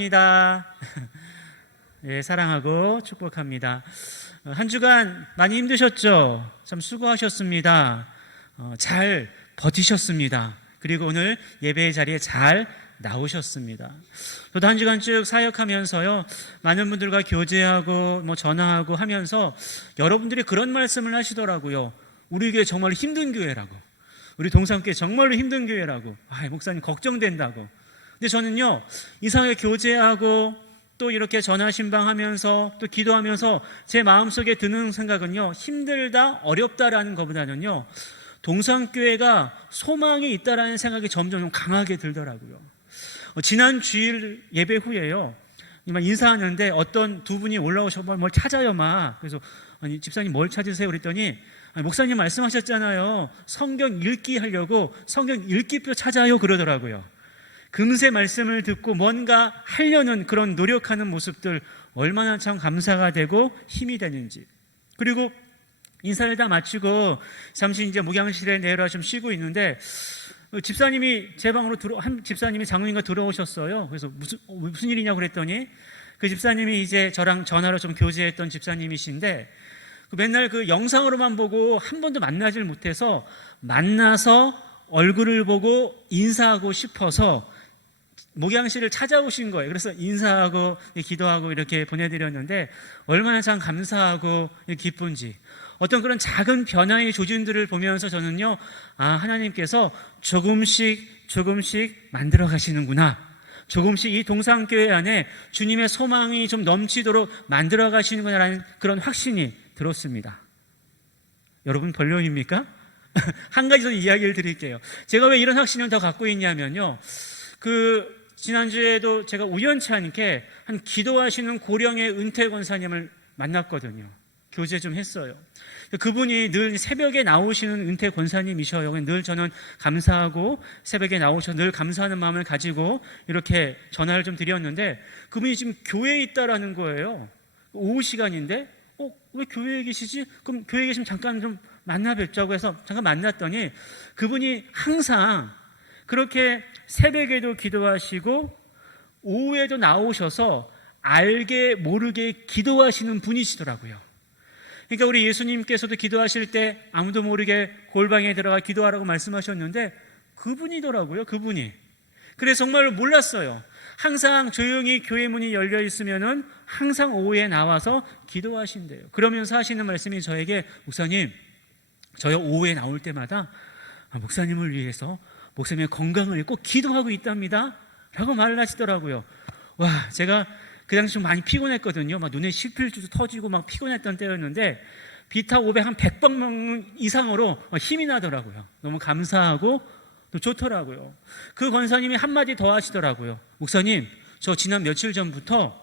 입니다. 네, 사랑하고 축복합니다. 한 주간 많이 힘드셨죠? 참 수고하셨습니다. 잘 버티셨습니다. 그리고 오늘 예배의 자리에 잘 나오셨습니다. 저도 한 주간 쭉 사역하면서요, 많은 분들과 교제하고 전화하고 하면서 여러분들이 그런 말씀을 하시더라고요. 우리 교회 정말 힘든 교회라고, 우리 동산교회 정말로 힘든 교회라고, 목사님 걱정된다고. 근데 저는요, 이상하게 교제하고 또 이렇게 전화 신방하면서 또 기도하면서 제 마음속에 드는 생각은요, 힘들다, 어렵다라는 것보다는요, 동산교회가 소망이 있다라는 생각이 점점 강하게 들더라고요. 지난 주일 예배 후에요, 인사하는데 어떤 두 분이 올라오셔서 뭘 찾아요, 막. 그래서 아니, 집사님 뭘 찾으세요? 그랬더니 목사님 말씀하셨잖아요. 성경 읽기 하려고 성경 읽기표 찾아요. 그러더라고요. 금세 말씀을 듣고 뭔가 하려는 그런 노력하는 모습들 얼마나 참 감사가 되고 힘이 되는지. 그리고 인사를 다 마치고 잠시 이제 목양실에 내려 좀 쉬고 있는데 집사님이 제 방으로 한 집사님이 장로님과 들어오셨어요. 그래서 무슨 일이냐고 그랬더니 그 집사님이 이제 저랑 전화로 좀 교제했던 집사님이신데 맨날 그 영상으로만 보고 한 번도 만나질 못해서 만나서 얼굴을 보고 인사하고 싶어서 목양실을 찾아오신 거예요. 그래서 인사하고 기도하고 이렇게 보내드렸는데 얼마나 참 감사하고 기쁜지, 어떤 그런 작은 변화의 조짐들을 보면서 저는요, 하나님께서 조금씩 만들어 가시는구나, 조금씩 이 동산교회 안에 주님의 소망이 좀 넘치도록 만들어 가시는구나라는 그런 확신이 들었습니다. 여러분 본론입니까? 한 가지 더 이야기를 드릴게요. 제가 왜 이런 확신을 더 갖고 있냐면요, 지난주에도 제가 우연치 않게 한 기도하시는 고령의 은퇴 권사님을 만났거든요. 교제 좀 했어요. 그분이 늘 새벽에 나오시는 은퇴 권사님이셔요. 늘 저는 감사하고 새벽에 나오셔서 늘 감사하는 마음을 가지고 이렇게 전화를 좀 드렸는데 그분이 지금 교회에 있다라는 거예요. 오후 시간인데 왜 교회에 계시지? 그럼 교회에 계시면 잠깐 좀 만나 뵙자고 해서 잠깐 만났더니 그분이 항상 그렇게 새벽에도 기도하시고 오후에도 나오셔서 알게 모르게 기도하시는 분이시더라고요. 그러니까 우리 예수님께서도 기도하실 때 아무도 모르게 골방에 들어가 기도하라고 말씀하셨는데 그분이더라고요. 그분이. 그래서 정말 몰랐어요. 항상 조용히 교회 문이 열려 있으면은 항상 오후에 나와서 기도하신대요. 그러면서 하시는 말씀이 저에게, 목사님, 저희 오후에 나올 때마다 목사님을 위해서 목사님의 건강을 꼭 기도하고 있답니다 라고 말을 하시더라고요. 와, 제가 그 당시 좀 많이 피곤했거든요. 막 눈에 실필주도 터지고 막 피곤했던 때였는데 비타 500 한 100번 이상으로 힘이 나더라고요. 너무 감사하고 또 좋더라고요. 그 권사님이 한마디 더 하시더라고요. 목사님, 저 지난 며칠 전부터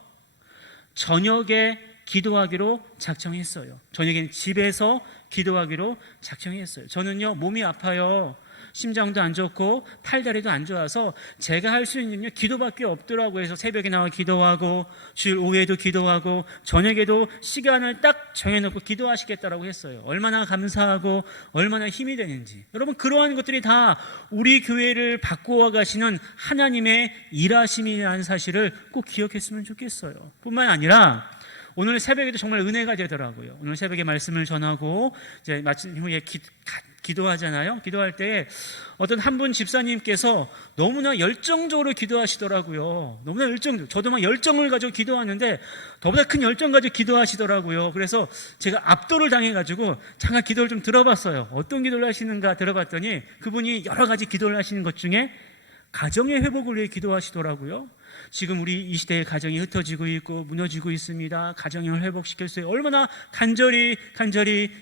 저녁에 기도하기로 작정했어요. 저녁엔 집에서 기도하기로 작정했어요. 저는요, 몸이 아파요. 심장도 안 좋고 팔다리도 안 좋아서 제가 할 수 있는 기도밖에 없더라고요. 해서 새벽에 나와 기도하고 주일 오후에도 기도하고 저녁에도 시간을 딱 정해놓고 기도하시겠다라고 했어요. 얼마나 감사하고 얼마나 힘이 되는지. 여러분, 그러한 것들이 다 우리 교회를 바꾸어 가시는 하나님의 일하심이라는 사실을 꼭 기억했으면 좋겠어요. 뿐만 아니라 오늘 새벽에도 정말 은혜가 되더라고요. 오늘 새벽에 말씀을 전하고 이제 마친 후에 기도하잖아요. 기도할 때 어떤 한 분 집사님께서 너무나 열정적으로 기도하시더라고요. 너무나 열정적. 저도 막 열정을 가지고 기도하는데 더보다 큰 열정 가지고 기도하시더라고요. 그래서 제가 압도를 당해가지고 잠깐 기도를 좀 들어봤어요. 어떤 기도를 하시는가 들어봤더니 그분이 여러 가지 기도를 하시는 것 중에 가정의 회복을 위해 기도하시더라고요. 지금 우리 이 시대의 가정이 흩어지고 있고 무너지고 있습니다. 가정을 회복시킬 수 있어요. 얼마나 간절히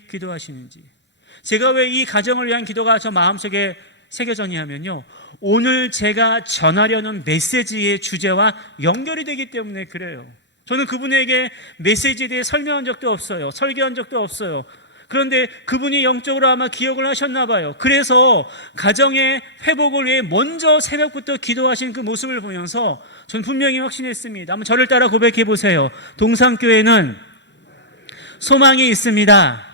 기도하시는지. 제가 왜 이 가정을 위한 기도가 저 마음속에 새겨졌냐 하면요, 오늘 제가 전하려는 메시지의 주제와 연결이 되기 때문에 그래요. 저는 그분에게 메시지에 대해 설명한 적도 없어요. 설교한 적도 없어요. 그런데 그분이 영적으로 아마 기억을 하셨나 봐요. 그래서 가정의 회복을 위해 먼저 새벽부터 기도하신 그 모습을 보면서 전 분명히 확신했습니다. 한번 저를 따라 고백해 보세요. 동산교회는 소망이 있습니다.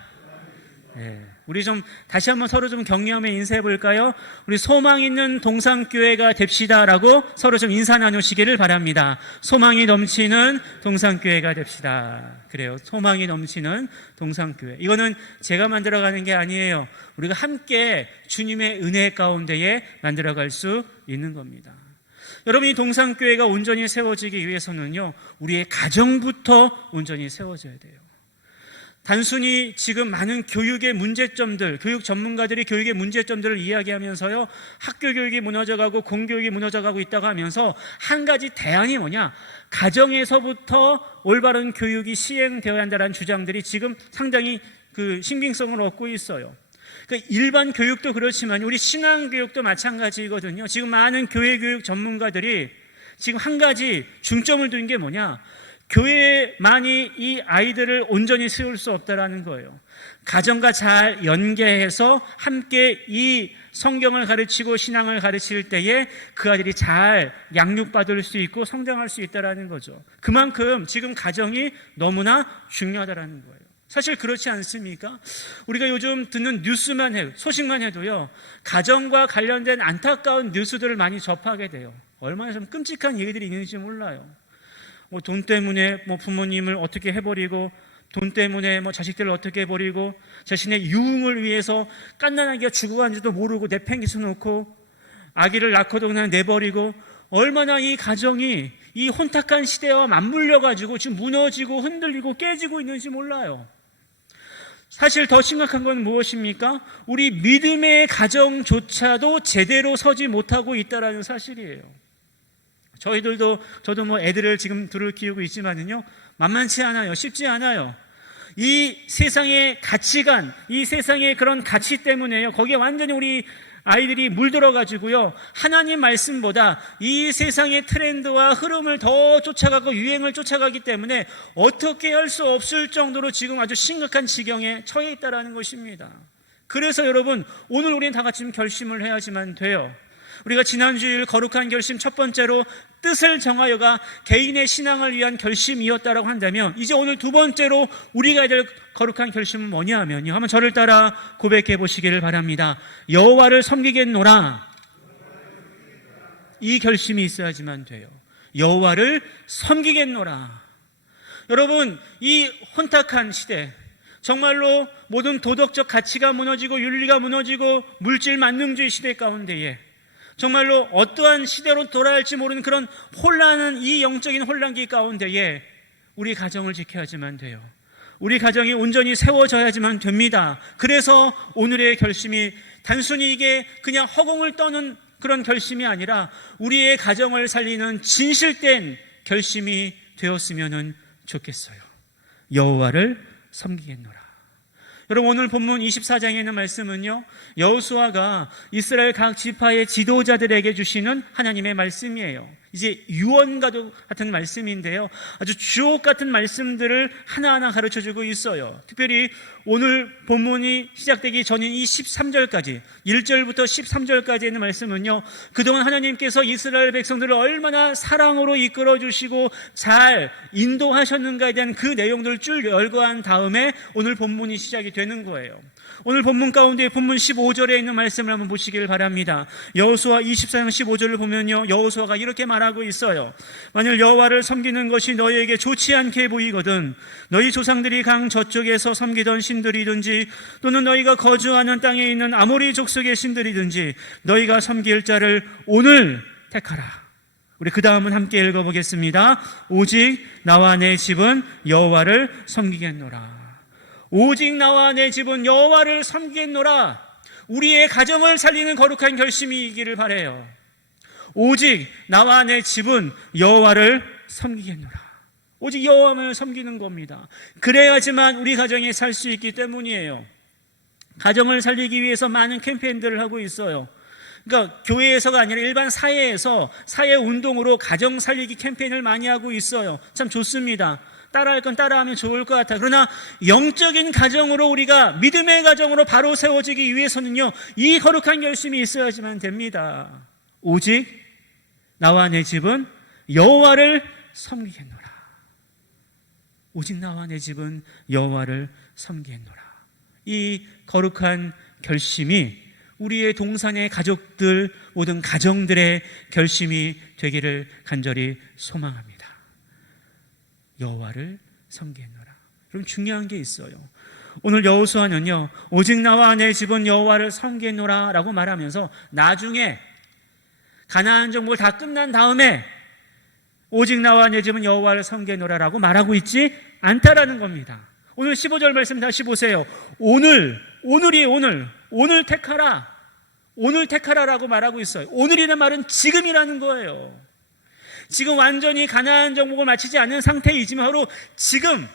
네. 우리 좀 다시 한번 서로 좀 격려하며 인사해 볼까요? 우리 소망 있는 동산교회가 됩시다라고 서로 좀 인사 나누시기를 바랍니다. 소망이 넘치는 동산교회가 됩시다. 그래요. 소망이 넘치는 동산교회. 이거는 제가 만들어가는 게 아니에요. 우리가 함께 주님의 은혜 가운데에 만들어갈 수 있는 겁니다. 여러분, 이 동산교회가 온전히 세워지기 위해서는요, 우리의 가정부터 온전히 세워져야 돼요. 단순히 지금 많은 교육의 문제점들, 교육 전문가들이 교육의 문제점들을 이야기하면서요, 학교 교육이 무너져가고 공교육이 무너져가고 있다고 하면서 한 가지 대안이 뭐냐? 가정에서부터 올바른 교육이 시행되어야 한다는 주장들이 지금 상당히 신빙성을 얻고 있어요. 일반 교육도 그렇지만 우리 신앙교육도 마찬가지거든요. 지금 많은 교회교육 전문가들이 지금 한 가지 중점을 둔 게 뭐냐? 교회만이 이 아이들을 온전히 세울 수 없다라는 거예요. 가정과 잘 연계해서 함께 이 성경을 가르치고 신앙을 가르칠 때에 그 아이들이 잘 양육받을 수 있고 성장할 수 있다라는 거죠. 그만큼 지금 가정이 너무나 중요하다라는 거예요. 사실 그렇지 않습니까? 우리가 요즘 듣는 뉴스만 해도, 소식만 해도요, 가정과 관련된 안타까운 뉴스들을 많이 접하게 돼요. 얼마나 좀 끔찍한 얘기들이 있는지 몰라요. 돈 때문에 부모님을 어떻게 해버리고, 돈 때문에 자식들을 어떻게 해버리고, 자신의 유흥을 위해서 갓난아기가 죽어간지도 모르고 내팽개쳐 놓고, 아기를 낳고도 그냥 내버리고, 얼마나 이 가정이 이 혼탁한 시대와 맞물려가지고 지금 무너지고 흔들리고 깨지고 있는지 몰라요. 사실 더 심각한 건 무엇입니까? 우리 믿음의 가정조차도 제대로 서지 못하고 있다는 사실이에요. 저도 애들을 지금 둘을 키우고 있지만은요, 만만치 않아요. 쉽지 않아요. 이 세상의 가치관, 이 세상의 그런 가치 때문에요, 거기에 완전히 우리 아이들이 물들어가지고요, 하나님 말씀보다 이 세상의 트렌드와 흐름을 더 쫓아가고 유행을 쫓아가기 때문에 어떻게 할 수 없을 정도로 지금 아주 심각한 지경에 처해 있다는 것입니다. 그래서 여러분, 오늘 우리는 다 같이 결심을 해야지만 돼요. 우리가 지난주일 거룩한 결심 첫 번째로 뜻을 정하여가 개인의 신앙을 위한 결심이었다라고 한다면, 이제 오늘 두 번째로 우리가 해야 될 거룩한 결심은 뭐냐 하면요, 한번 저를 따라 고백해 보시기를 바랍니다. 여호와를 섬기겠노라. 이 결심이 있어야지만 돼요. 여호와를 섬기겠노라. 여러분, 이 혼탁한 시대, 정말로 모든 도덕적 가치가 무너지고 윤리가 무너지고 물질 만능주의 시대 가운데에 정말로 어떠한 시대로 돌아갈지 모르는 그런 혼란은, 이 영적인 혼란기 가운데에 우리 가정을 지켜야지만 돼요. 우리 가정이 온전히 세워져야지만 됩니다. 그래서 오늘의 결심이 단순히 이게 그냥 허공을 떠는 그런 결심이 아니라 우리의 가정을 살리는 진실된 결심이 되었으면 좋겠어요. 여호와를 섬기겠노라. 여러분, 오늘 본문 24장에 있는 말씀은요, 여호수아가 이스라엘 각 지파의 지도자들에게 주시는 하나님의 말씀이에요. 이제 유언과도 같은 말씀인데요, 아주 주옥 같은 말씀들을 하나하나 가르쳐주고 있어요. 특별히 오늘 본문이 시작되기 전인 이 13절까지, 1절부터 13절까지 있는 말씀은요, 그동안 하나님께서 이스라엘 백성들을 얼마나 사랑으로 이끌어주시고 잘 인도하셨는가에 대한 그 내용들을 쭉 열거한 다음에 오늘 본문이 시작이 되는 거예요. 오늘 본문 가운데 본문 15절에 있는 말씀을 한번 보시길 바랍니다. 여호수아 24장 15절을 보면요, 여호수아가 이렇게 말하고 있어요. 만일 여호와를 섬기는 것이 너희에게 좋지 않게 보이거든 너희 조상들이 강 저쪽에서 섬기던 신들이든지 또는 너희가 거주하는 땅에 있는 아모리 족속의 신들이든지 너희가 섬길 자를 오늘 택하라. 우리 그 다음은 함께 읽어보겠습니다. 오직 나와 내 집은 여호와를 섬기겠노라. 오직 나와 내 집은 여호와를 섬기겠노라. 우리의 가정을 살리는 거룩한 결심이기를 바라요. 오직 나와 내 집은 여호와를 섬기겠노라. 오직 여호와를 섬기는 겁니다. 그래야지만 우리 가정이 살 수 있기 때문이에요. 가정을 살리기 위해서 많은 캠페인들을 하고 있어요. 그러니까 교회에서가 아니라 일반 사회에서 사회운동으로 가정 살리기 캠페인을 많이 하고 있어요. 참 좋습니다. 따라할 건 따라하면 좋을 것 같아요. 그러나 영적인 가정으로, 우리가 믿음의 가정으로 바로 세워지기 위해서는요, 이 거룩한 결심이 있어야지만 됩니다. 오직 나와 내 집은 여호와를 섬기겠노라. 오직 나와 내 집은 여호와를 섬기겠노라. 이 거룩한 결심이 우리의 동산의 가족들, 모든 가정들의 결심이 되기를 간절히 소망합니다. 여호와를 섬기노라. 그럼 중요한 게 있어요. 오늘 여호수아는요, 오직 나와 내 집은 여호와를 섬기노라 라고 말하면서 나중에 가나안 정복을 다 끝난 다음에 오직 나와 내 집은 여호와를 섬기노라 라고 말하고 있지 않다라는 겁니다. 오늘 15절 말씀 다시 보세요. 오늘 택하라. 오늘 택하라라고 말하고 있어요. 오늘이라는 말은 지금이라는 거예요. 지금 완전히 가나안 정복을 마치지 않은 상태이지만 바로 지금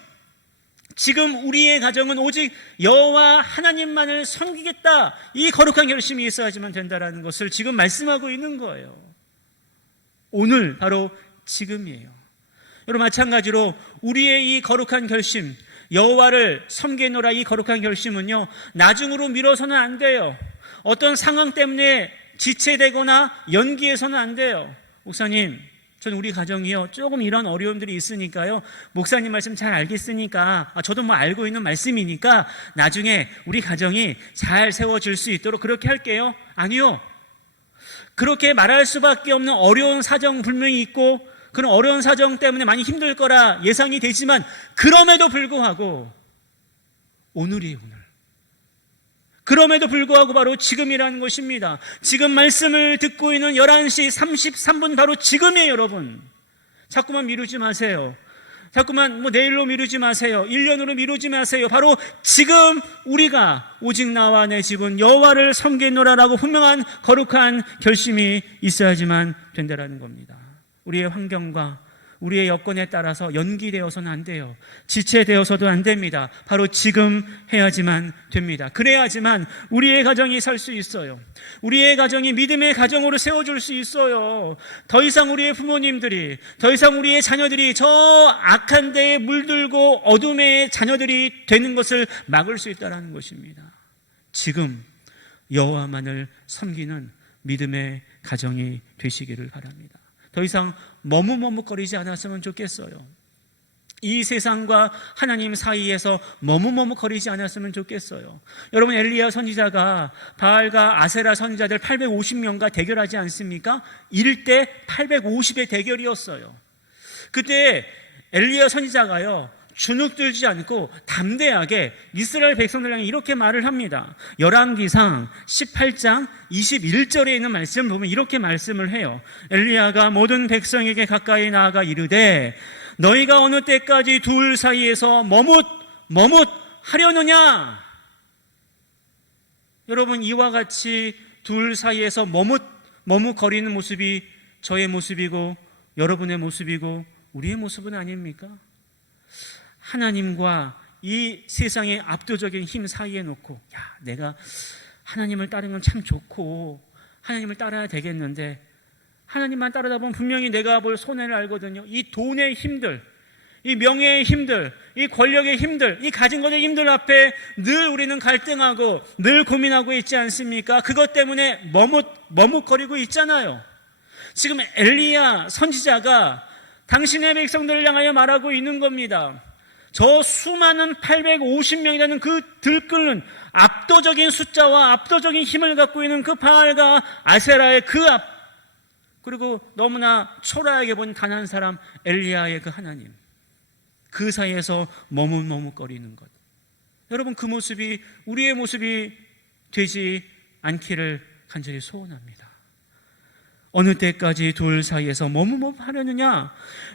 우리의 가정은 오직 여호와 하나님만을 섬기겠다. 이 거룩한 결심이 있어야지만 된다라는 것을 지금 말씀하고 있는 거예요. 오늘 바로 지금이에요. 여러분, 마찬가지로 우리의 이 거룩한 결심, 여호와를 섬기노라, 이 거룩한 결심은요, 나중으로 미뤄서는 안 돼요. 어떤 상황 때문에 지체되거나 연기해서는 안 돼요. 목사님, 저는 우리 가정이요, 조금 이런 어려움들이 있으니까요, 목사님 말씀 잘 알겠으니까, 저도 뭐 알고 있는 말씀이니까 나중에 우리 가정이 잘 세워질 수 있도록 그렇게 할게요. 아니요. 그렇게 말할 수밖에 없는 어려운 사정 분명히 있고, 그런 어려운 사정 때문에 많이 힘들 거라 예상이 되지만, 그럼에도 불구하고 오늘이 오늘, 그럼에도 불구하고 바로 지금이라는 것입니다. 지금 말씀을 듣고 있는 11시 33분 바로 지금이에요. 여러분, 자꾸만 미루지 마세요. 자꾸만 내일로 미루지 마세요. 1년으로 미루지 마세요. 바로 지금 우리가 오직 나와 내 집은 여호와를 섬기노라라고 분명한 거룩한 결심이 있어야지만 된다라는 겁니다. 우리의 환경과 우리의 여건에 따라서 연기되어서는 안 돼요. 지체되어서도 안 됩니다. 바로 지금 해야지만 됩니다. 그래야지만 우리의 가정이 살 수 있어요. 우리의 가정이 믿음의 가정으로 세워줄 수 있어요. 더 이상 우리의 부모님들이, 더 이상 우리의 자녀들이 저 악한 데에 물들고 어둠의 자녀들이 되는 것을 막을 수 있다는 것입니다. 지금 여호와만을 섬기는 믿음의 가정이 되시기를 바랍니다. 더 이상 머뭇머뭇거리지 않았으면 좋겠어요. 이 세상과 하나님 사이에서 머뭇머뭇거리지 않았으면 좋겠어요. 여러분, 엘리야 선지자가 바알과 아세라 선지자들 850명과 대결하지 않습니까? 1대 850의 대결이었어요. 그때 엘리야 선지자가요, 주눅들지 않고 담대하게 이스라엘 백성들 향해 이렇게 말을 합니다. 열왕기상 18장 21절에 있는 말씀을 보면 이렇게 말씀을 해요. 엘리야가 모든 백성에게 가까이 나아가 이르되 너희가 어느 때까지 둘 사이에서 머뭇하려느냐. 여러분, 이와 같이 둘 사이에서 머뭇거리는 모습이 저의 모습이고 여러분의 모습이고 우리의 모습은 아닙니까? 하나님과 이 세상의 압도적인 힘 사이에 놓고, 내가 하나님을 따르면 참 좋고 하나님을 따라야 되겠는데 하나님만 따르다 보면 분명히 내가 볼 손해를 알거든요. 이 돈의 힘들, 이 명예의 힘들, 이 권력의 힘들, 이 가진 것의 힘들 앞에 늘 우리는 갈등하고 늘 고민하고 있지 않습니까? 그것 때문에 머뭇거리고 있잖아요. 지금 엘리야 선지자가 당신의 백성들을 향하여 말하고 있는 겁니다. 저 수많은 850명이라는 그 들끓는 압도적인 숫자와 압도적인 힘을 갖고 있는 그 바알과 아세라의 그 앞, 그리고 너무나 초라하게 본 단 한 사람 엘리야의 그 하나님, 그 사이에서 머뭇거리는 것. 여러분, 그 모습이 우리의 모습이 되지 않기를 간절히 소원합니다. 어느 때까지 둘 사이에서 머뭇하려느냐?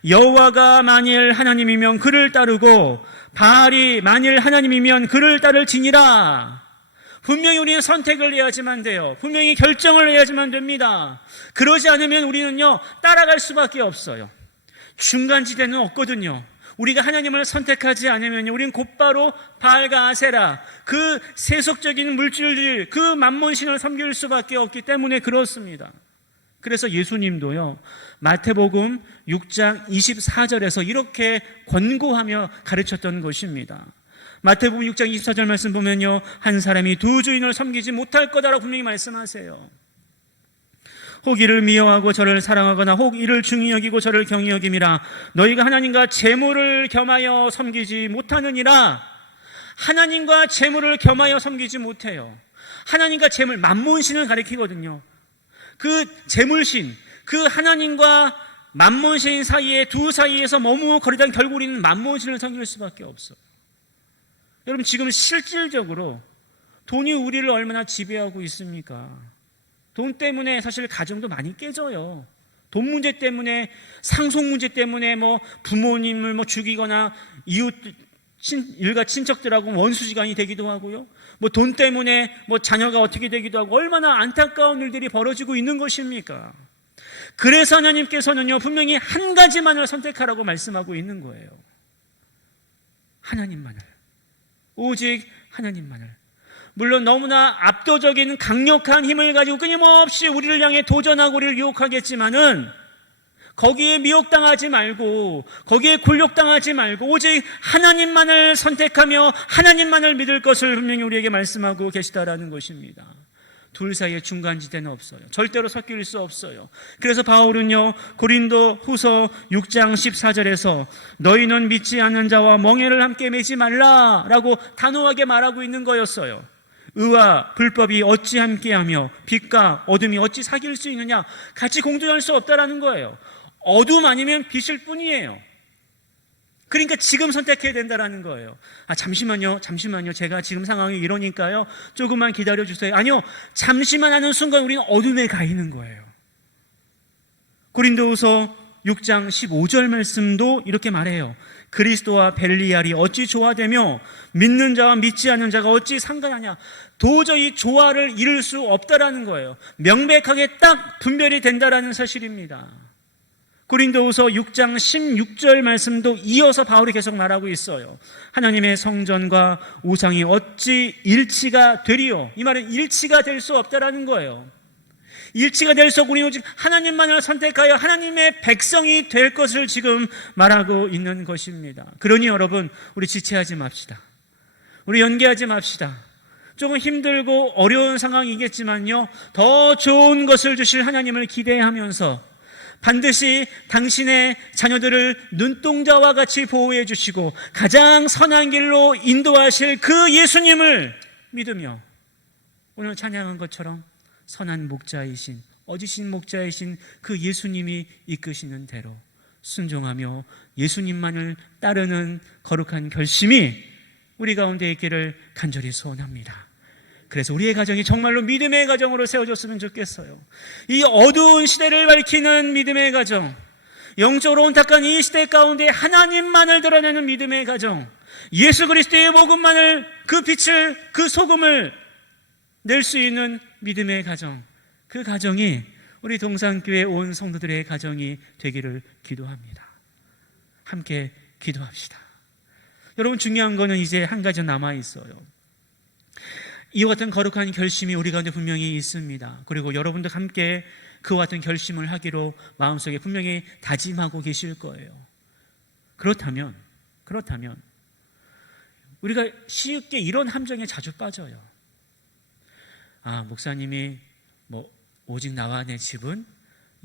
여호와가 만일 하나님이면 그를 따르고 바알이 만일 하나님이면 그를 따를지니라. 분명히 우리는 선택을 해야지만 돼요. 분명히 결정을 해야지만 됩니다. 그러지 않으면 우리는요, 따라갈 수밖에 없어요. 중간지대는 없거든요. 우리가 하나님을 선택하지 않으면 우리는 곧바로 바알과 아세라, 그 세속적인 물질들, 그 만몬신을 섬길 수밖에 없기 때문에 그렇습니다. 그래서 예수님도요, 마태복음 6장 24절에서 이렇게 권고하며 가르쳤던 것입니다. 마태복음 6장 24절 말씀 보면요, 한 사람이 두 주인을 섬기지 못할 거다라고 분명히 말씀하세요. 혹 이를 미워하고 저를 사랑하거나 혹 이를 중히 여기고 저를 경히 여김이라. 너희가 하나님과 재물을 겸하여 섬기지 못하느니라. 하나님과 재물을 겸하여 섬기지 못해요. 하나님과 재물, 만몬신을 가리키거든요. 그 재물신, 그 하나님과 만몬신 사이에 두 사이에서 머무거리던 결국 우리는 만몬신을 섬길 수밖에 없어요. 여러분, 지금 실질적으로 돈이 우리를 얼마나 지배하고 있습니까? 돈 때문에 사실 가정도 많이 깨져요. 돈 문제 때문에, 상속 문제 때문에 부모님을 죽이거나 이웃 일가 친척들하고 원수지간이 되기도 하고요. 돈 때문에 자녀가 어떻게 되기도 하고, 얼마나 안타까운 일들이 벌어지고 있는 것입니까? 그래서 하나님께서는요, 분명히 한 가지만을 선택하라고 말씀하고 있는 거예요. 하나님만을. 오직 하나님만을. 물론 너무나 압도적인 강력한 힘을 가지고 끊임없이 우리를 향해 도전하고 우리를 유혹하겠지만은, 거기에 미혹당하지 말고, 거기에 굴욕당하지 말고, 오직 하나님만을 선택하며 하나님만을 믿을 것을 분명히 우리에게 말씀하고 계시다라는 것입니다. 둘 사이에 중간지대는 없어요. 절대로 섞일 수 없어요. 그래서 바울은요, 고린도 후서 6장 14절에서 너희는 믿지 않는 자와 멍에를 함께 매지 말라라고 단호하게 말하고 있는 거였어요. 의와 불법이 어찌 함께하며 빛과 어둠이 어찌 사귈 수 있느냐? 같이 공존할 수 없다라는 거예요. 어둠 아니면 빛일 뿐이에요. 그러니까 지금 선택해야 된다라는 거예요. 잠시만요. 제가 지금 상황이 이러니까요, 조금만 기다려주세요. 아니요, 잠시만 하는 순간 우리는 어둠에 가 있는 거예요. 고린도후서 6장 15절 말씀도 이렇게 말해요. 그리스도와 벨리알이 어찌 조화되며 믿는 자와 믿지 않는 자가 어찌 상관하냐? 도저히 조화를 이룰 수 없다라는 거예요. 명백하게 딱 분별이 된다라는 사실입니다. 고린도후서 6장 16절 말씀도 이어서 바울이 계속 말하고 있어요. 하나님의 성전과 우상이 어찌 일치가 되리요? 이 말은 일치가 될 수 없다라는 거예요. 일치가 될 수 없고 우리는 오직 하나님만을 선택하여 하나님의 백성이 될 것을 지금 말하고 있는 것입니다. 그러니 여러분, 우리 지체하지 맙시다. 우리 연기하지 맙시다. 조금 힘들고 어려운 상황이겠지만요, 더 좋은 것을 주실 하나님을 기대하면서 반드시 당신의 자녀들을 눈동자와 같이 보호해 주시고 가장 선한 길로 인도하실 그 예수님을 믿으며, 오늘 찬양한 것처럼 선한 목자이신, 어지신 목자이신 그 예수님이 이끄시는 대로 순종하며 예수님만을 따르는 거룩한 결심이 우리 가운데 있기를 간절히 소원합니다. 그래서 우리의 가정이 정말로 믿음의 가정으로 세워졌으면 좋겠어요. 이 어두운 시대를 밝히는 믿음의 가정, 영적으로 온탁한 이 시대 가운데 하나님만을 드러내는 믿음의 가정, 예수 그리스도의 복음만을, 그 빛을, 그 소금을 낼 수 있는 믿음의 가정, 그 가정이 우리 동산교회 온 성도들의 가정이 되기를 기도합니다. 함께 기도합시다. 여러분, 중요한 거는 이제 한 가지 남아있어요. 이와 같은 거룩한 결심이 우리 가운데 분명히 있습니다. 그리고 여러분도 함께 그와 같은 결심을 하기로 마음속에 분명히 다짐하고 계실 거예요. 그렇다면 우리가 쉽게 이런 함정에 자주 빠져요. 목사님이 오직 나와 내 집은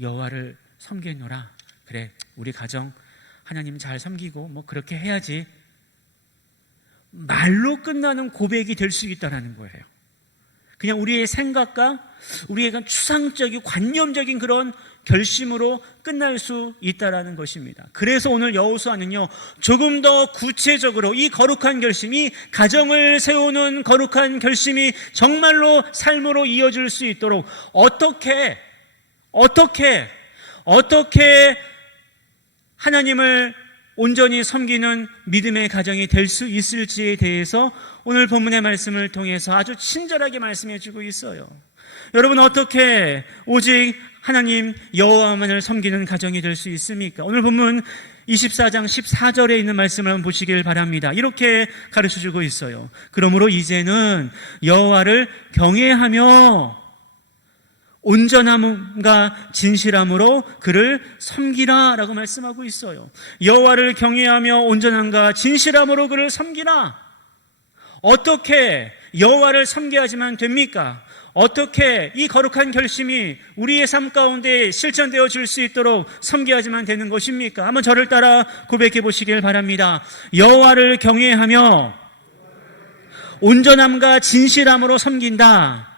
여호와를 섬기노라. 그래, 우리 가정 하나님 잘 섬기고 그렇게 해야지. 말로 끝나는 고백이 될 수 있다는 거예요. 그냥 우리의 생각과 우리의 추상적이고 관념적인 그런 결심으로 끝날 수 있다는 것입니다. 그래서 오늘 여호수아는요, 조금 더 구체적으로 이 거룩한 결심, 이 가정을 세우는 거룩한 결심이 정말로 삶으로 이어질 수 있도록 어떻게 하나님을 온전히 섬기는 믿음의 가정이 될 수 있을지에 대해서 오늘 본문의 말씀을 통해서 아주 친절하게 말씀해 주고 있어요. 여러분, 어떻게 오직 하나님 여호와만을 섬기는 가정이 될 수 있습니까? 오늘 본문 24장 14절에 있는 말씀을 한번 보시길 바랍니다. 이렇게 가르쳐주고 있어요. 그러므로 이제는 여호와를 경외하며 온전함과 진실함으로 그를 섬기라 라고 말씀하고 있어요. 여호와를 경외하며 온전함과 진실함으로 그를 섬기라. 어떻게 여호와를 섬겨야지만 됩니까? 어떻게 이 거룩한 결심이 우리의 삶 가운데 실천되어 줄 수 있도록 섬겨야지만 되는 것입니까? 한번 저를 따라 고백해 보시길 바랍니다. 여호와를 경외하며 온전함과 진실함으로 섬긴다.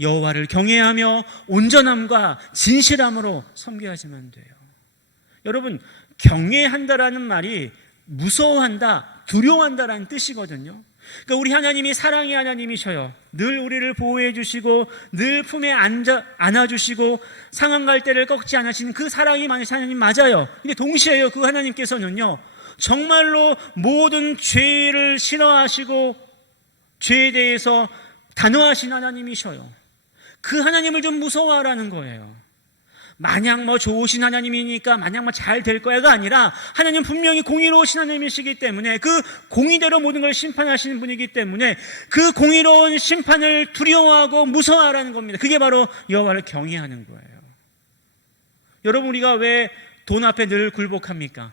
여호와를 경외하며 온전함과 진실함으로 섬겨야지만 돼요. 여러분, 경외한다라는 말이 무서워한다, 두려워한다라는 뜻이거든요. 그러니까 우리 하나님이 사랑의 하나님이셔요. 늘 우리를 보호해 주시고 늘 품에 안아주시고 상한 갈대를 꺾지 않으시는 그 사랑이 많으신 하나님 맞아요. 근데 동시에요, 그 하나님께서는요, 정말로 모든 죄를 싫어하시고 죄에 대해서 단호하신 하나님이셔요. 그 하나님을 좀 무서워하라는 거예요. 마냥 좋으신 하나님이니까 마냥 잘 될 거야가 아니라 하나님 분명히 공의로우신 하나님이시기 때문에 그 공의대로 모든 걸 심판하시는 분이기 때문에 그 공의로운 심판을 두려워하고 무서워하라는 겁니다. 그게 바로 여호와를 경외하는 거예요. 여러분, 우리가 왜 돈 앞에 늘 굴복합니까?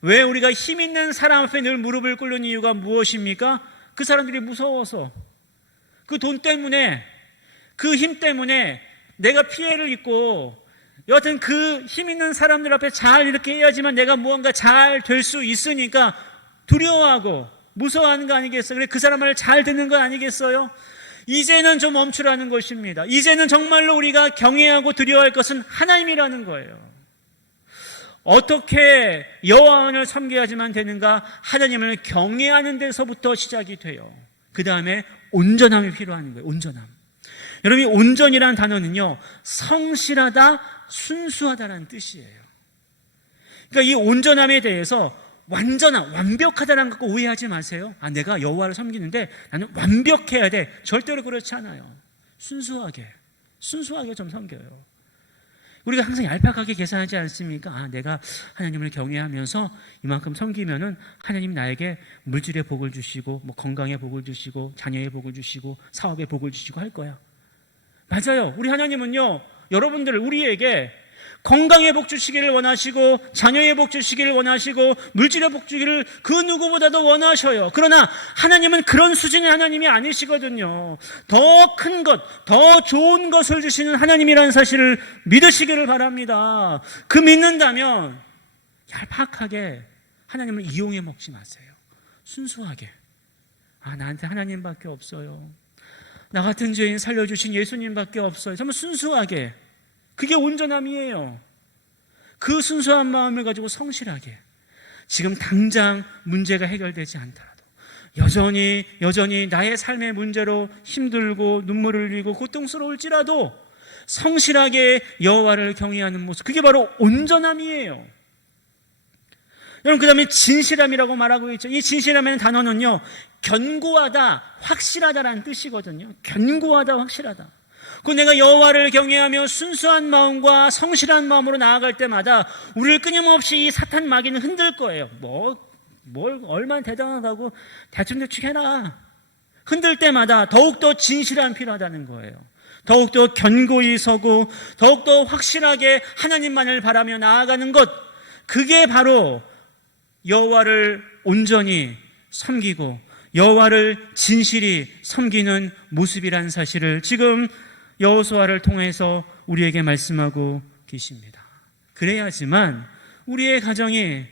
왜 우리가 힘 있는 사람 앞에 늘 무릎을 꿇는 이유가 무엇입니까? 그 사람들이 무서워서, 그 돈 때문에, 그 힘 때문에 내가 피해를 입고, 여하튼 그 힘 있는 사람들 앞에 잘 이렇게 해야지만 내가 무언가 잘 될 수 있으니까 두려워하고 무서워하는 거 아니겠어요? 그래, 그 사람 말을 잘 듣는 거 아니겠어요? 이제는 좀 멈추라는 것입니다. 이제는 정말로 우리가 경외하고 두려워할 것은 하나님이라는 거예요. 어떻게 여호와를 섬겨야지만 되는가? 하나님을 경외하는 데서부터 시작이 돼요. 그 다음에 온전함이 필요한 거예요. 온전함. 여러분, 이 온전이라는 단어는요, 성실하다, 순수하다라는 뜻이에요. 그러니까 이 온전함에 대해서 완전한, 완벽하다라는 거 오해하지 마세요. 내가 여호와를 섬기는데 나는 완벽해야 돼. 절대로 그렇지 않아요. 순수하게 좀 섬겨요. 우리가 항상 얄팍하게 계산하지 않습니까? 내가 하나님을 경외하면서 이만큼 섬기면은 하나님 나에게 물질의 복을 주시고, 건강의 복을 주시고, 자녀의 복을 주시고, 사업의 복을 주시고 할 거야. 맞아요. 우리 하나님은요, 여러분들, 우리에게 건강의 복 주시기를 원하시고, 자녀의 복 주시기를 원하시고, 물질의 복 주기를 그 누구보다도 원하셔요. 그러나 하나님은 그런 수준의 하나님이 아니시거든요. 더 큰 것, 더 좋은 것을 주시는 하나님이라는 사실을 믿으시기를 바랍니다. 그 믿는다면 얄팍하게 하나님을 이용해 먹지 마세요. 순수하게. 나한테 하나님밖에 없어요. 나 같은 죄인 살려주신 예수님밖에 없어요. 정말 순수하게. 그게 온전함이에요. 그 순수한 마음을 가지고 성실하게. 지금 당장 문제가 해결되지 않더라도 여전히 나의 삶의 문제로 힘들고 눈물을 흘리고 고통스러울지라도 성실하게 여호와를 경외하는 모습, 그게 바로 온전함이에요. 여러분, 그 다음에 진실함이라고 말하고 있죠. 이 진실함의 단어는요, 견고하다, 확실하다라는 뜻이거든요. 견고하다, 확실하다. 그 내가 여호와를 경외하며 순수한 마음과 성실한 마음으로 나아갈 때마다 우리를 끊임없이 이 사탄 마귀는 흔들 거예요. 뭘 얼마나 대단하다고 대충대충 해라. 흔들 때마다 더욱더 진실함이 필요하다는 거예요. 더욱더 견고히 서고 더욱더 확실하게 하나님만을 바라며 나아가는 것, 그게 바로 여호와를 온전히 섬기고 여호와를 진실히 섬기는 모습이라는 사실을 지금 여호수아를 통해서 우리에게 말씀하고 계십니다. 그래야지만 우리의 가정이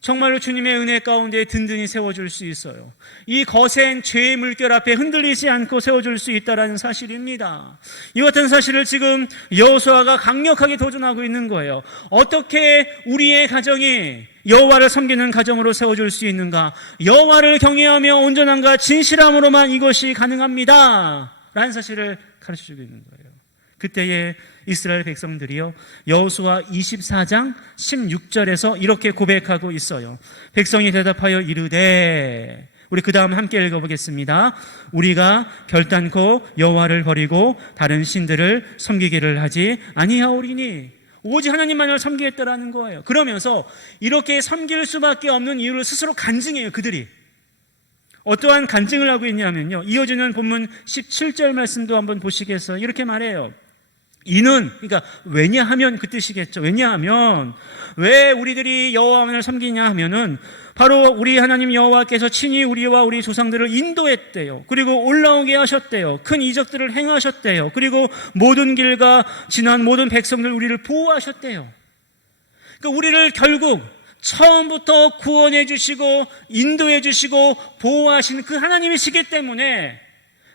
정말로 주님의 은혜 가운데 든든히 세워줄 수 있어요. 이 거센 죄의 물결 앞에 흔들리지 않고 세워줄 수 있다는 사실입니다. 이 같은 사실을 지금 여호수아가 강력하게 도전하고 있는 거예요. 어떻게 우리의 가정이 여호와를 섬기는 가정으로 세워줄 수 있는가? 여호와를 경외하며 온전함과 진실함으로만 이것이 가능합니다 라는 사실을 가르쳐주고 있는 거예요. 그때에 이스라엘 백성들이요, 여호수아 24장 16절에서 이렇게 고백하고 있어요. 백성이 대답하여 이르되, 우리 그 다음 함께 읽어보겠습니다. 우리가 결단코 여호와를 버리고 다른 신들을 섬기기를 하지 아니하오리니, 오직 하나님만을 섬기겠다라는 거예요. 그러면서 이렇게 섬길 수밖에 없는 이유를 스스로 간증해요. 그들이 어떠한 간증을 하고 있냐면요, 이어지는 본문 17절 말씀도 한번 보시겠어요? 이렇게 말해요. 이는, 그러니까 왜냐하면 그 뜻이겠죠. 왜냐하면 왜 우리들이 여호와만을 섬기냐 하면은 바로 우리 하나님 여호와께서 친히 우리와 우리 조상들을 인도했대요. 그리고 올라오게 하셨대요. 큰 이적들을 행하셨대요. 그리고 모든 길과 지난 모든 백성들 우리를 보호하셨대요. 그러니까 우리를 결국 처음부터 구원해 주시고 인도해 주시고 보호하신 그 하나님이시기 때문에,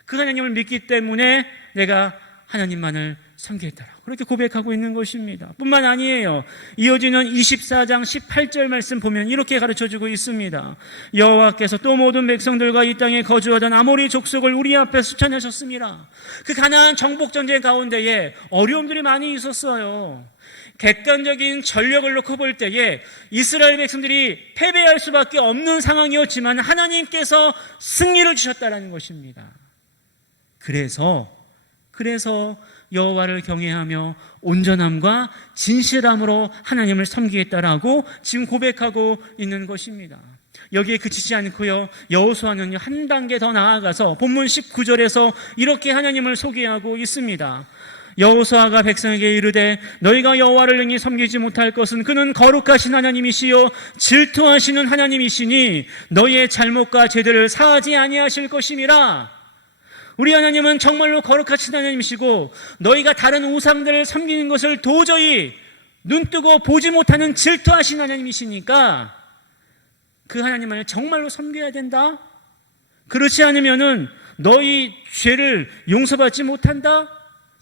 그 하나님을 믿기 때문에 내가 하나님만을 섬기겠다라고 그렇게 고백하고 있는 것입니다. 뿐만 아니에요. 이어지는 24장 18절 말씀 보면 이렇게 가르쳐주고 있습니다. 여호와께서 또 모든 백성들과 이 땅에 거주하던 아모리 족속을 우리 앞에 쫓아내셨습니다. 그 가나안 정복 전쟁 가운데에 어려움들이 많이 있었어요. 객관적인 전력을 놓고 볼 때에 이스라엘 백성들이 패배할 수밖에 없는 상황이었지만 하나님께서 승리를 주셨다는 것입니다. 그래서 여호와를 경외하며 온전함과 진실함으로 하나님을 섬기겠다라고 지금 고백하고 있는 것입니다. 여기에 그치지 않고요, 여호수아는 한 단계 더 나아가서 본문 19절에서 이렇게 하나님을 소개하고 있습니다. 여호수아가 백성에게 이르되 너희가 여호와를 능히 섬기지 못할 것은 그는 거룩하신 하나님이시요 질투하시는 하나님이시니 너희의 잘못과 죄들을 사하지 아니하실 것임이라. 우리 하나님은 정말로 거룩하신 하나님이시고 너희가 다른 우상들을 섬기는 것을 도저히 눈뜨고 보지 못하는 질투하신 하나님이시니까 그 하나님을 정말로 섬겨야 된다. 그렇지 않으면은 너희 죄를 용서받지 못한다.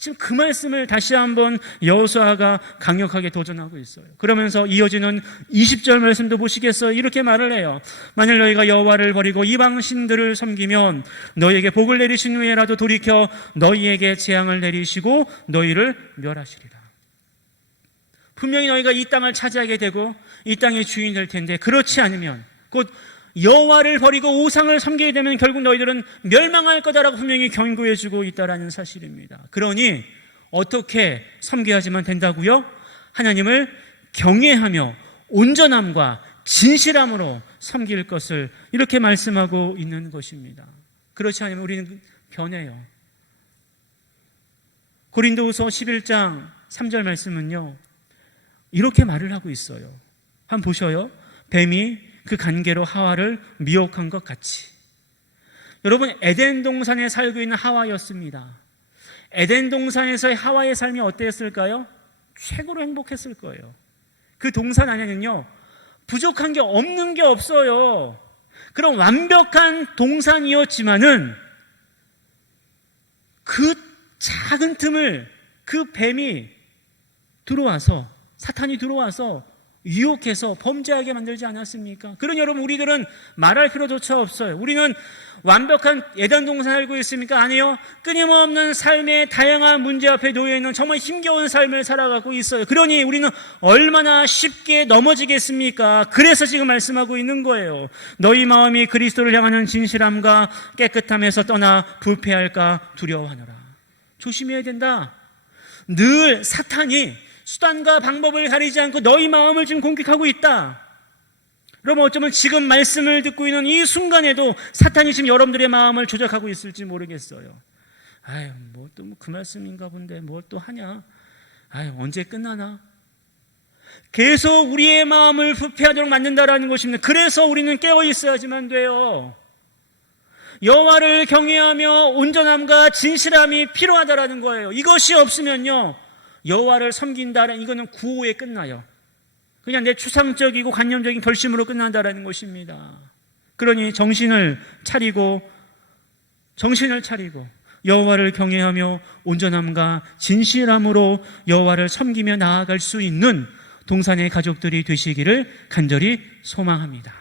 지금 그 말씀을 다시 한번 여호수아가 강력하게 도전하고 있어요. 그러면서 이어지는 20절 말씀도 보시겠어요? 이렇게 말을 해요. 만일 너희가 여호와를 버리고 이방 신들을 섬기면 너희에게 복을 내리신 후에라도 돌이켜 너희에게 재앙을 내리시고 너희를 멸하시리라. 분명히 너희가 이 땅을 차지하게 되고 이 땅의 주인이 될 텐데, 그렇지 않으면 곧 여호와를 버리고 우상을 섬기게 되면 결국 너희들은 멸망할 거다라고 분명히 경고해주고 있다라는 사실입니다. 그러니 어떻게 섬겨야지만 된다고요? 하나님을 경외하며 온전함과 진실함으로 섬길 것을 이렇게 말씀하고 있는 것입니다. 그렇지 않으면 우리는 변해요. 고린도후서 11장 3절 말씀은요, 이렇게 말을 하고 있어요. 한번 보셔요. 뱀이 그 관계로 하와를 미혹한 것 같이. 여러분, 에덴 동산에 살고 있는 하와였습니다. 에덴 동산에서의 하와의 삶이 어땠을까요? 최고로 행복했을 거예요. 그 동산 안에는요, 부족한 게 없는 게 없어요. 그런 완벽한 동산이었지만은 그 작은 틈을 그 뱀이 들어와서, 사탄이 들어와서 유혹해서 범죄하게 만들지 않았습니까? 그러니 여러분, 우리들은 말할 필요조차 없어요. 우리는 완벽한 에덴 동산에 살고 있습니까? 아니요. 끊임없는 삶의 다양한 문제 앞에 놓여있는 정말 힘겨운 삶을 살아가고 있어요. 그러니 우리는 얼마나 쉽게 넘어지겠습니까? 그래서 지금 말씀하고 있는 거예요. 너희 마음이 그리스도를 향하는 진실함과 깨끗함에서 떠나 부패할까 두려워하노라. 조심해야 된다. 늘 사탄이 수단과 방법을 가리지 않고 너희 마음을 지금 공격하고 있다. 그럼 어쩌면 지금 말씀을 듣고 있는 이 순간에도 사탄이 지금 여러분들의 마음을 조작하고 있을지 모르겠어요. 아유, 뭐 또 그 말씀인가 본데 뭘 또 하냐? 아유, 언제 끝나나? 계속 우리의 마음을 부패하도록 만든다라는 것입니다. 그래서 우리는 깨어 있어야지만 돼요. 여호와를 경외하며 온전함과 진실함이 필요하다라는 거예요. 이것이 없으면요, 여호와를 섬긴다는 이거는 구호에 끝나요. 그냥 내 추상적이고 관념적인 결심으로 끝난다라는 것입니다. 그러니 정신을 차리고 여호와를 경외하며 온전함과 진실함으로 여호와를 섬기며 나아갈 수 있는 동산의 가족들이 되시기를 간절히 소망합니다.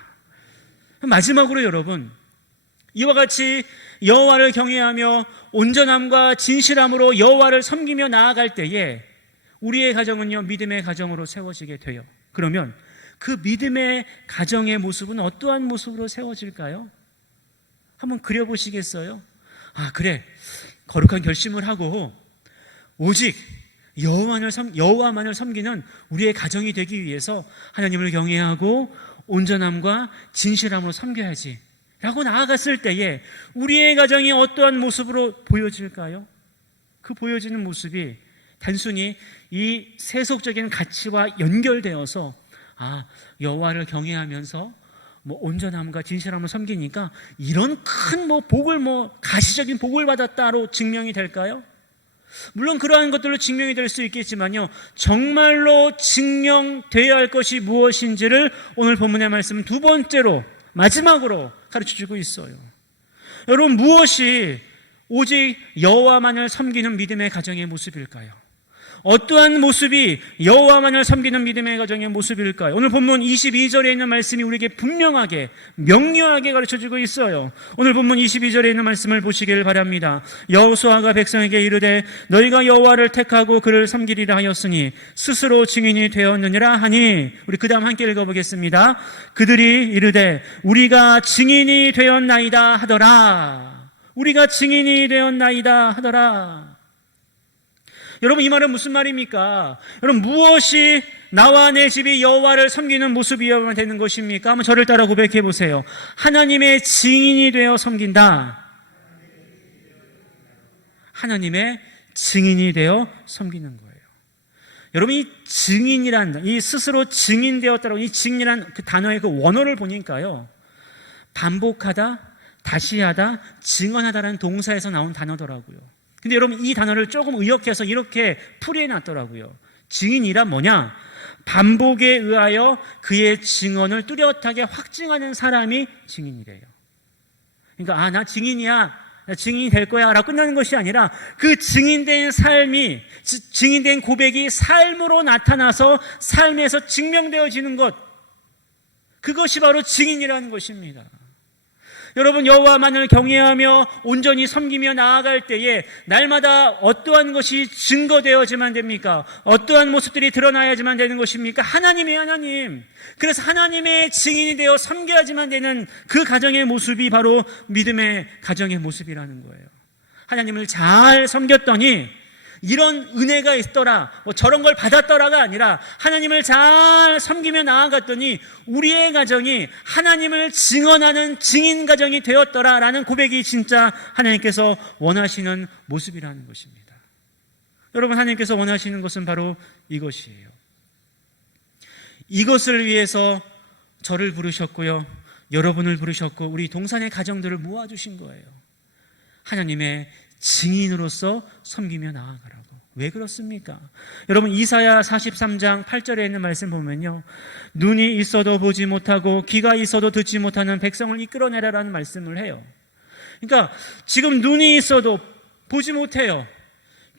마지막으로 여러분, 이와 같이 여호와를 경외하며 온전함과 진실함으로 여호와를 섬기며 나아갈 때에 우리의 가정은요, 믿음의 가정으로 세워지게 돼요. 그러면 그 믿음의 가정의 모습은 어떠한 모습으로 세워질까요? 한번 그려보시겠어요? 아, 그래, 거룩한 결심을 하고 오직 여호와만을 섬기는 우리의 가정이 되기 위해서 하나님을 경외하고 온전함과 진실함으로 섬겨야지 라고 나아갔을 때에 우리의 가정이 어떠한 모습으로 보여질까요? 그 보여지는 모습이 단순히 이 세속적인 가치와 연결되어서 여호와를 경외하면서 온전함과 진실함을 섬기니까 이런 큰 복을 가시적인 복을 받았다로 증명이 될까요? 물론 그러한 것들로 증명이 될 수 있겠지만요, 정말로 증명되어야 할 것이 무엇인지를 오늘 본문의 말씀은 두 번째로, 마지막으로 가르쳐주고 있어요. 여러분, 무엇이 오직 여호와만을 섬기는 믿음의 가정의 모습일까요? 어떠한 모습이 여호와만을 섬기는 믿음의 가정의 모습일까요? 오늘 본문 22절에 있는 말씀이 우리에게 분명하게, 명료하게 가르쳐주고 있어요. 오늘 본문 22절에 있는 말씀을 보시길 바랍니다. 여호수아가 백성에게 이르되 너희가 여호와를 택하고 그를 섬기리라 하였으니 스스로 증인이 되었느니라 하니, 우리 그 다음 함께 읽어보겠습니다. 그들이 이르되 우리가 증인이 되었나이다 하더라. 우리가 증인이 되었나이다 하더라. 여러분, 이 말은 무슨 말입니까? 여러분, 무엇이 나와 내 집이 여호와를 섬기는 모습이어야 되는 것입니까? 한번 저를 따라 고백해 보세요. 하나님의 증인이 되어 섬긴다. 하나님의 증인이 되어 섬기는 거예요. 여러분, 이 증인이란, 이 스스로 증인되었다라고, 이 증인이란 그 단어의 그 원어를 보니까요, 반복하다, 다시 하다, 증언하다라는 동사에서 나온 단어더라고요. 근데 여러분, 이 단어를 조금 의역해서 이렇게 풀이해놨더라고요. 증인이란 뭐냐? 반복에 의하여 그의 증언을 뚜렷하게 확증하는 사람이 증인이래요. 그러니까 나 증인이야, 나 증인이 될 거야 라고 끝나는 것이 아니라, 그 증인된 삶이, 증인된 고백이 삶으로 나타나서 삶에서 증명되어지는 것, 그것이 바로 증인이라는 것입니다. 여러분, 여호와만을 경외하며 온전히 섬기며 나아갈 때에 날마다 어떠한 것이 증거되어야지만 됩니까? 어떠한 모습들이 드러나야지만 되는 것입니까? 하나님의 하나님. 그래서 하나님의 증인이 되어 섬겨야지만 되는 그 가정의 모습이 바로 믿음의 가정의 모습이라는 거예요. 하나님을 잘 섬겼더니 이런 은혜가 있더라, 저런 걸 받았더라가 아니라 하나님을 잘 섬기며 나아갔더니 우리의 가정이 하나님을 증언하는 증인 가정이 되었더라라는 고백이 진짜 하나님께서 원하시는 모습이라는 것입니다. 여러분, 하나님께서 원하시는 것은 바로 이것이에요. 이것을 위해서 저를 부르셨고요, 여러분을 부르셨고 우리 동산의 가정들을 모아주신 거예요. 하나님의 증인으로서 섬기며 나아가라고. 왜 그렇습니까? 여러분, 이사야 43장 8절에 있는 말씀 보면요, 눈이 있어도 보지 못하고 귀가 있어도 듣지 못하는 백성을 이끌어내라라는 말씀을 해요. 그러니까 지금 눈이 있어도 보지 못해요.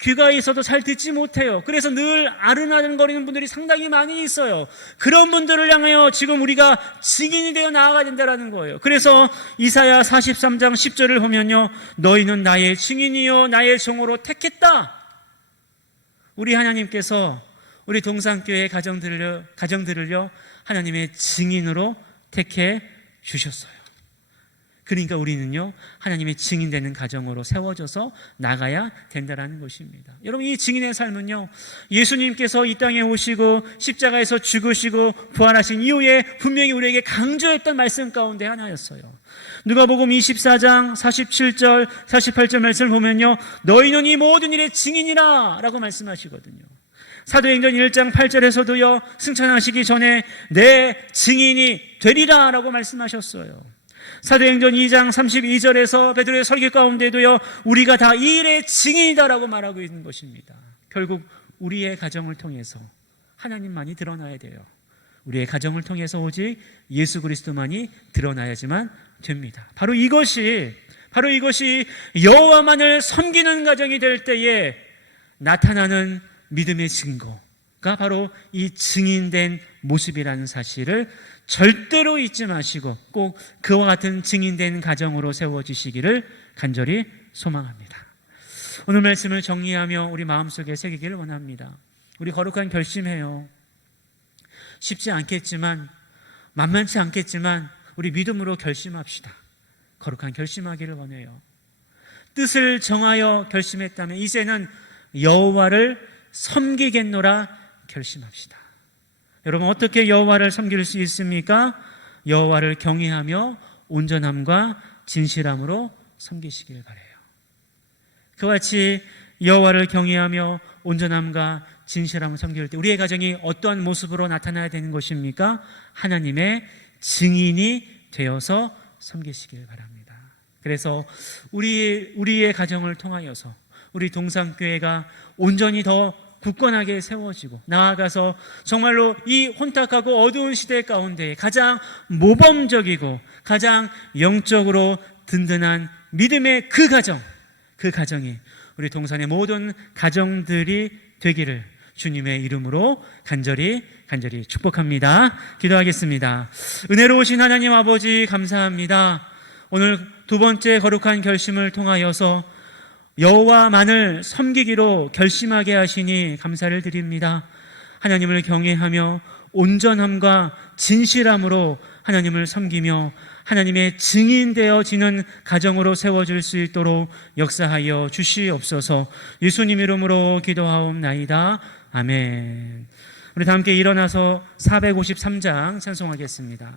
귀가 있어도 잘 듣지 못해요. 그래서 늘 아른아른거리는 분들이 상당히 많이 있어요. 그런 분들을 향하여 지금 우리가 증인이 되어 나아가야 된다는 거예요. 그래서 이사야 43장 10절을 보면요, 너희는 나의 증인이요 나의 종으로 택했다. 우리 하나님께서 우리 동산교회 가정들을요 하나님의 증인으로 택해 주셨어요. 그러니까 우리는요, 하나님의 증인되는 가정으로 세워져서 나가야 된다는 것입니다. 여러분, 이 증인의 삶은요, 예수님께서 이 땅에 오시고 십자가에서 죽으시고 부활하신 이후에 분명히 우리에게 강조했던 말씀 가운데 하나였어요. 누가복음 24장 47절 48절 말씀을 보면요, 너희는 이 모든 일의 증인이라 라고 말씀하시거든요. 사도행전 1장 8절에서도요, 승천하시기 전에 내 증인이 되리라 라고 말씀하셨어요. 사도행전 2장 32절에서 베드로의 설교 가운데도요, 우리가 다 이 일의 증인이다라고 말하고 있는 것입니다. 결국 우리의 가정을 통해서 하나님만이 드러나야 돼요. 우리의 가정을 통해서 오직 예수 그리스도만이 드러나야지만 됩니다. 바로 이것이 여호와만을 섬기는 가정이 될 때에 나타나는 믿음의 증거가 바로 이 증인된 모습이라는 사실을 절대로 잊지 마시고 꼭 그와 같은 증인된 가정으로 세워지시기를 간절히 소망합니다. 오늘 말씀을 정리하며 우리 마음속에 새기기를 원합니다. 우리 거룩한 결심해요. 쉽지 않겠지만, 만만치 않겠지만 우리 믿음으로 결심합시다. 거룩한 결심하기를 원해요. 뜻을 정하여 결심했다면 이제는 여호와를 섬기겠노라 결심합시다. 여러분, 어떻게 여호와를 섬길 수 있습니까? 여호와를 경외하며 온전함과 진실함으로 섬기시길 바라요. 그와 같이 여호와를 경외하며 온전함과 진실함을 섬길 때 우리의 가정이 어떠한 모습으로 나타나야 되는 것입니까? 하나님의 증인이 되어서 섬기시길 바랍니다. 그래서 우리의 가정을 통하여서 우리 동산교회가 온전히 더 굳건하게 세워지고 나아가서 정말로 이 혼탁하고 어두운 시대 가운데 가장 모범적이고 가장 영적으로 든든한 믿음의 그 가정이 우리 동산의 모든 가정들이 되기를 주님의 이름으로 간절히 축복합니다. 기도하겠습니다. 은혜로우신 하나님 아버지 감사합니다. 오늘 두 번째 거룩한 결심을 통하여서 여호와만을 섬기기로 결심하게 하시니 감사를 드립니다. 하나님을 경외하며 온전함과 진실함으로 하나님을 섬기며 하나님의 증인되어지는 가정으로 세워질 수 있도록 역사하여 주시옵소서. 예수님 이름으로 기도하옵나이다. 아멘. 우리 다 함께 일어나서 453장 찬송하겠습니다.